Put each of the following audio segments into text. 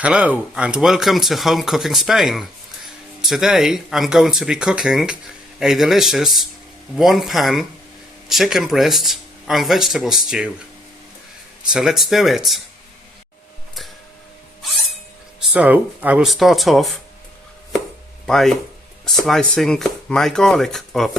Hello and welcome to Home Cooking Spain. Today I'm going to be cooking a delicious one-pan chicken breast and vegetable stew. So let's do it. So I will start off by slicing my garlic up.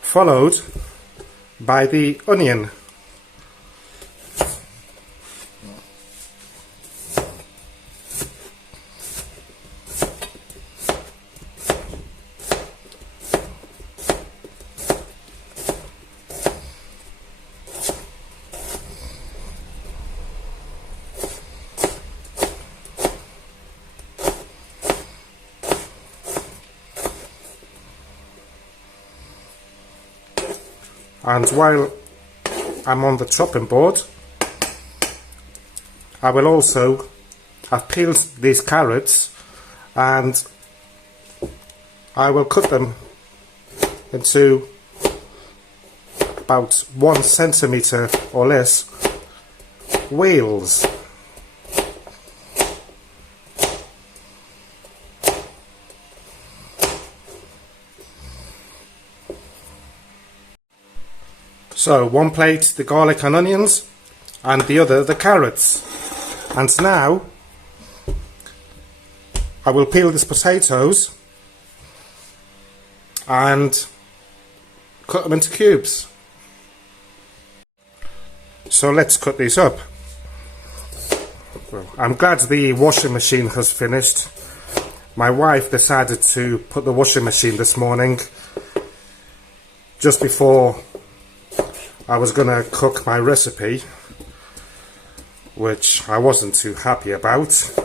Followed by the onion. And while I'm on the chopping board, I will also have peeled these carrots and I will cut them into about 1 centimetre or less wheels. So one plate the garlic and onions and the other the carrots. And now I will peel these potatoes and cut them into cubes. So let's cut these up. Well, I'm glad the washing machine has finished. My wife decided to put the washing machine this morning just before I was going to cook my recipe, which I wasn't too happy about,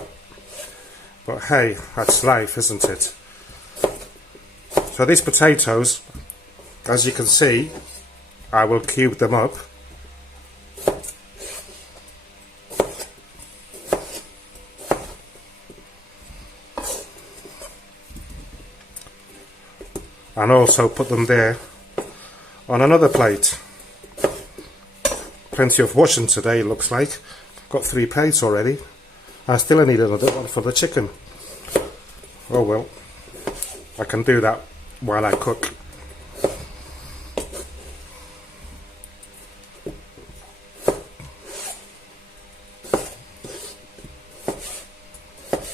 but hey, that's life, isn't it? So these potatoes, as you can see, I will cube them up. And also put them there on another plate. Plenty of washing today, looks like. Got 3 plates already. I still need another one for the chicken. Oh well, I can do that while I cook.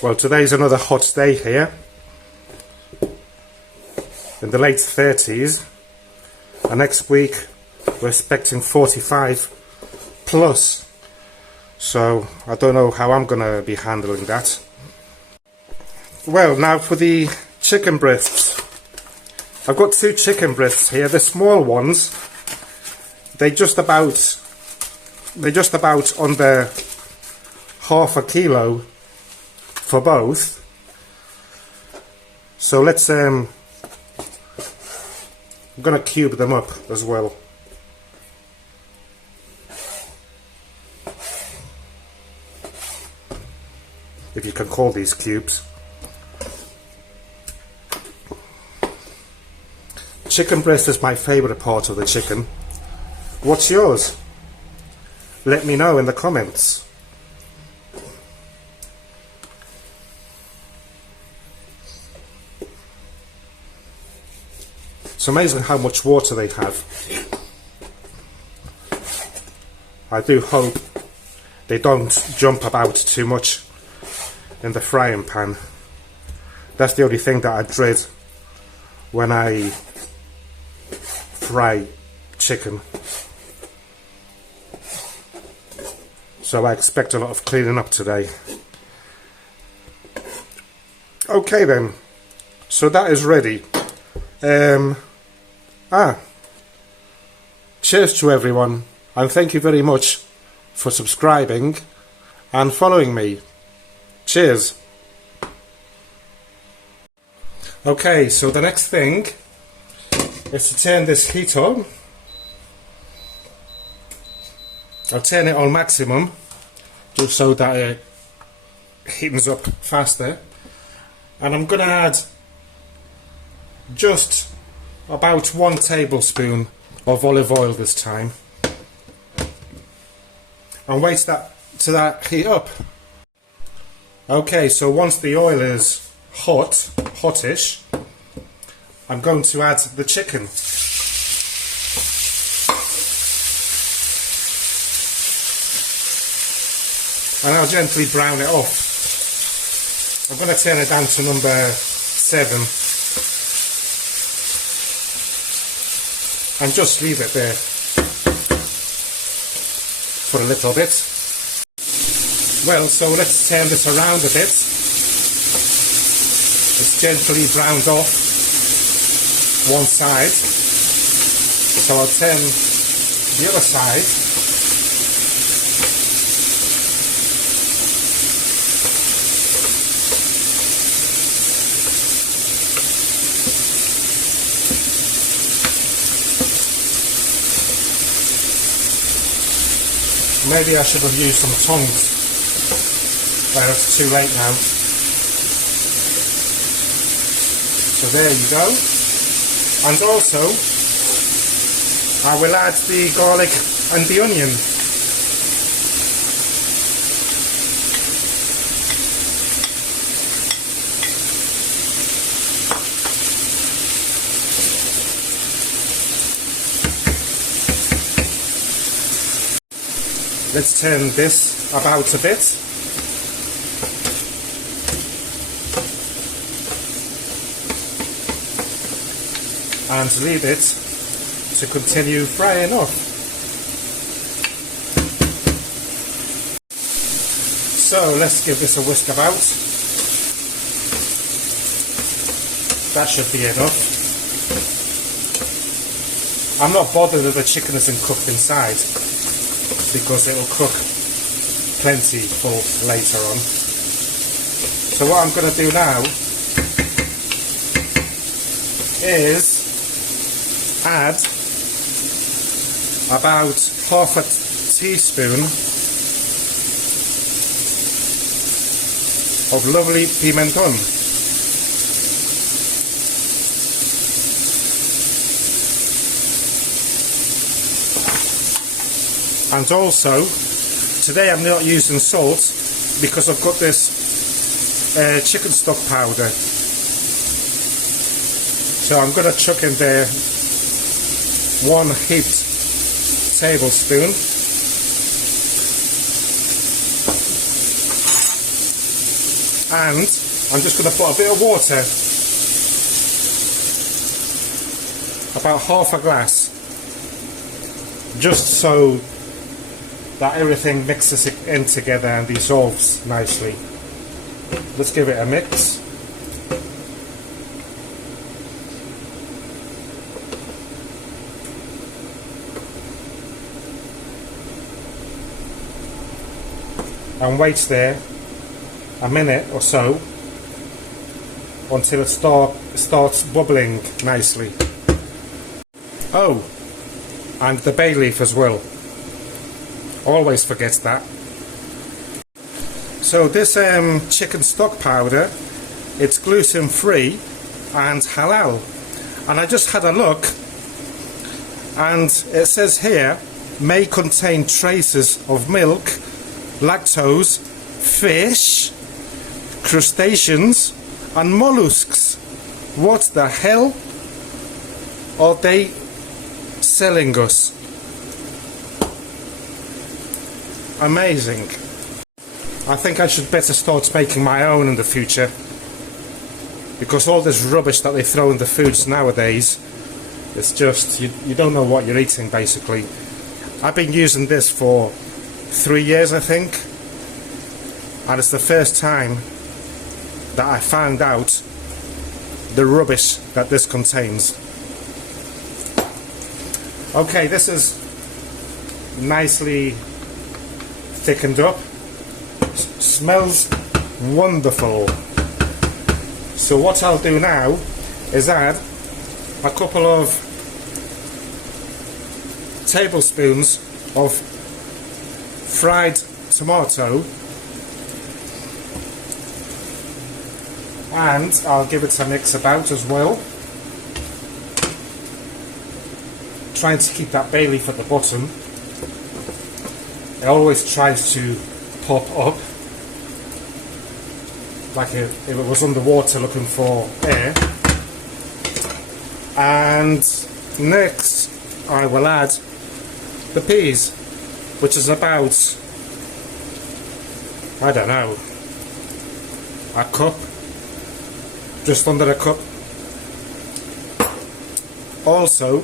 Well, today's another hot day here. In the late 30s. And next week we're expecting 45 plus, so I don't know how I'm gonna be handling that. Well, now for the chicken breasts. I've got 2 chicken breasts here. The small ones, they're just about under half a kilo for both. So let's I'm gonna cube them up as well. If you can call these cubes. Chicken breast is my favourite part of the chicken. What's yours? Let me know in the comments. It's amazing how much water they have. I do hope they don't jump about too much in the frying pan. That's the only thing that I dread when I fry chicken. So I expect a lot of cleaning up today. Okay then, so that is ready. Cheers to everyone, and thank you very much for subscribing and following me. Cheers. Okay, so the next thing is to turn this heat on. I'll turn it on maximum just so that it heatens up faster. And I'm going to add just about 1 tablespoon of olive oil this time, and wait to that heat up. Okay, so once the oil is hottish, I'm going to add the chicken. And I'll gently brown it off. I'm going to turn it down to number 7 and just leave it there for a little bit. Well, so let's turn this around a bit. It's gently browned off one side, so I'll turn the other side. Maybe I should have used some tongs. Well, it's too late now. So there you go. And also, I will add the garlic and the onion. Let's turn this about a bit. And leave it to continue frying off. So let's give this a whisk about. That should be enough. I'm not bothered if the chicken isn't cooked inside, because it will cook plenty for later on. So what I'm going to do now is add about half a teaspoon of lovely pimenton. And also, today I'm not using salt because I've got this chicken stock powder. So I'm going to chuck in there 1 heaped tablespoon. And I'm just going to put a bit of water, about half a glass, just so that everything mixes in together and dissolves nicely. Let's give it a mix. And wait there a minute or so until it starts bubbling nicely. Oh, and the bay leaf as well. Always forget that. So this chicken stock powder, it's gluten free and halal. And I just had a look, and it says here, may contain traces of milk, lactose, fish, crustaceans and mollusks. What the hell are they selling us? Amazing. I think I should better start making my own in the future, because all this rubbish that they throw in the foods nowadays, it's just, you don't know what you're eating basically. I've been using this for 3 years I think, and it's the first time that I found out the rubbish that this contains. Okay, this is nicely thickened up. Smells wonderful. So what I'll do now is add a couple of tablespoons of fried tomato And I'll give it a mix about as well. Trying to keep that bay leaf at the bottom. It always tries to pop up, like if it was underwater looking for air. And next I will add the peas, which is about, I don't know, a cup, just under a cup. Also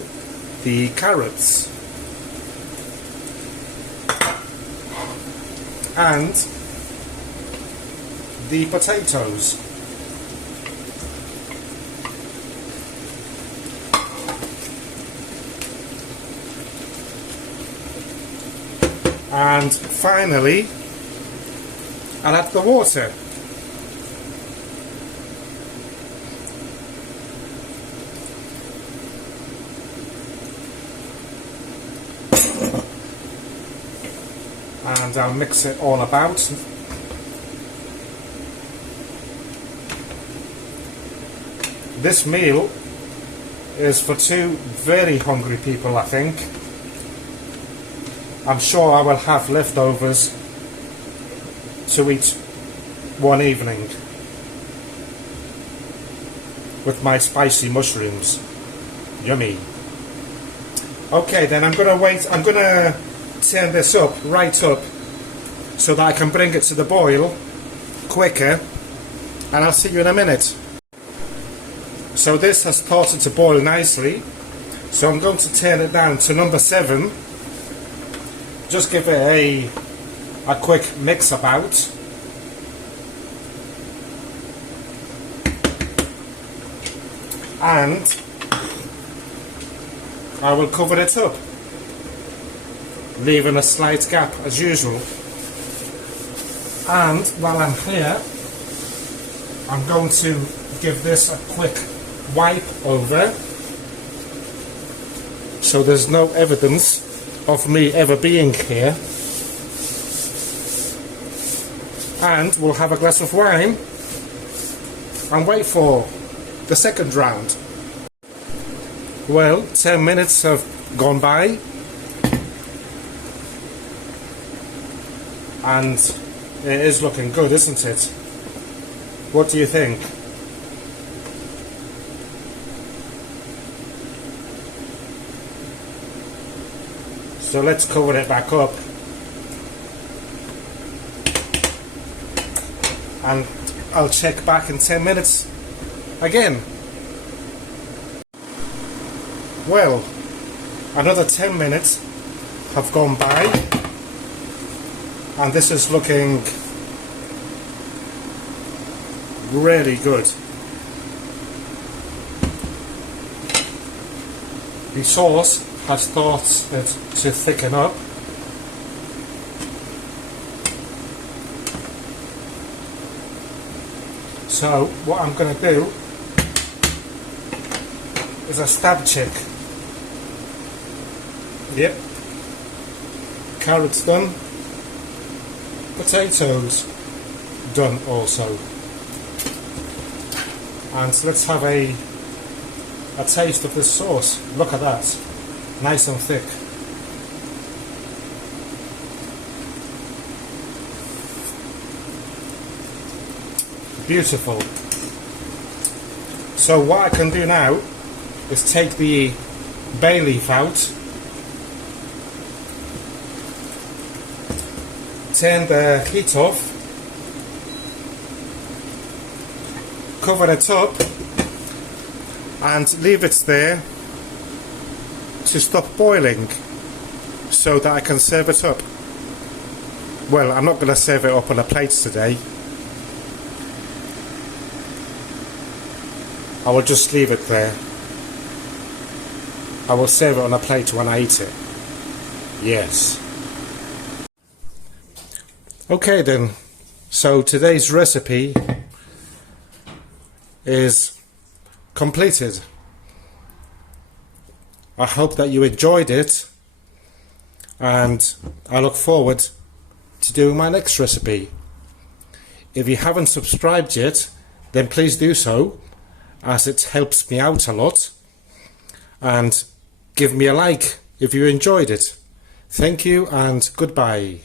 the carrots and the potatoes. And finally, I'll add the water. And I'll mix it all about. This meal is for two very hungry people, I think. I'm sure I will have leftovers to eat one evening with my spicy mushrooms. Yummy. Okay, then I'm gonna wait. I'm gonna turn this up, right up, so that I can bring it to the boil quicker, and I'll see you in a minute. So this has started to boil nicely, so I'm going to turn it down to number 7. Just give it a quick mix about. And I will cover it up, leaving a slight gap as usual. And while I'm here, I'm going to give this a quick wipe over, so there's no evidence of me ever being here. And we'll have a glass of wine and wait for the second round. Well, 10 minutes have gone by, and it is looking good, isn't it? What do you think? So let's cover it back up, and I'll check back in 10 minutes again. Well, another 10 minutes have gone by, and this is looking really good. The sauce has started to thicken up. So what I'm going to do is a stab check. Yep. Carrots done. Potatoes done also. And so let's have a taste of this sauce. Look at that. Nice and thick. Beautiful. So what I can do now is take the bay leaf out, turn the heat off, cover it up, and leave it there to stop boiling so that I can serve it up. Well, I'm not going to serve it up on a plate today. I will just leave it there. I will serve it on a plate when I eat it. Yes. Okay then, so today's recipe is completed. I hope that you enjoyed it, and I look forward to doing my next recipe. If you haven't subscribed yet, then please do so, as it helps me out a lot. And give me a like if you enjoyed it. Thank you and goodbye.